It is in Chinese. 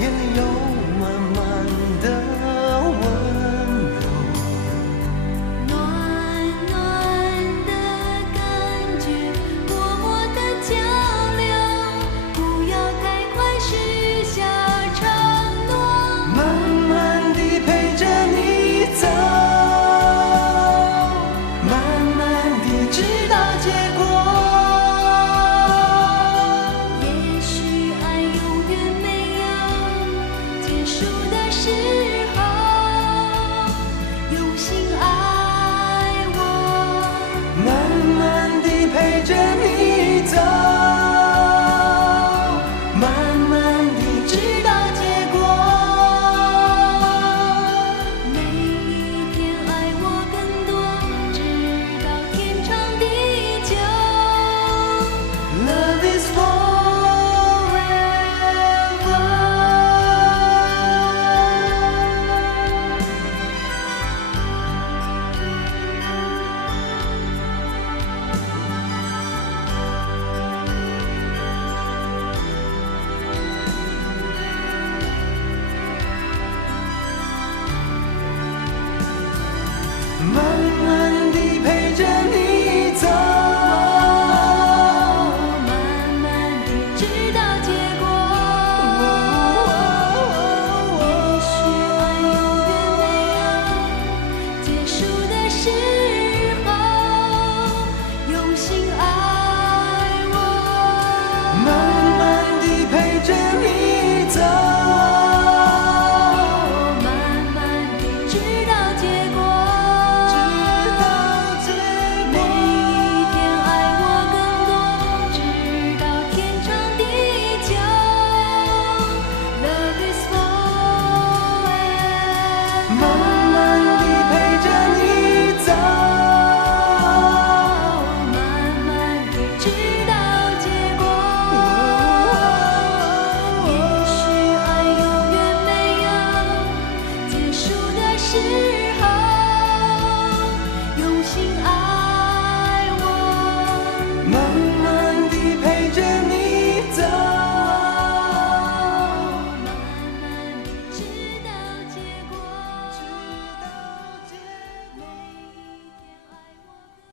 眼里有满满的温柔。暖暖的感觉，默默的交流，不要太快许下承诺。慢慢地陪着你走，慢慢地直到结果。也许爱永远没有结束的时候，用心爱我。慢慢地陪着你走，慢慢地直到结果。每一天爱我更多，直到天长地久。Love is forever。慢慢地陪着你走，慢慢地直到结果。也许爱永远没有结束的时候，用心爱我。慢慢地陪着你走，慢慢地直到结果。每一天爱我更多，直到天长地久。Love is forever。慢慢地陪着你走，慢慢地直到结果。也许爱永远没有结束的时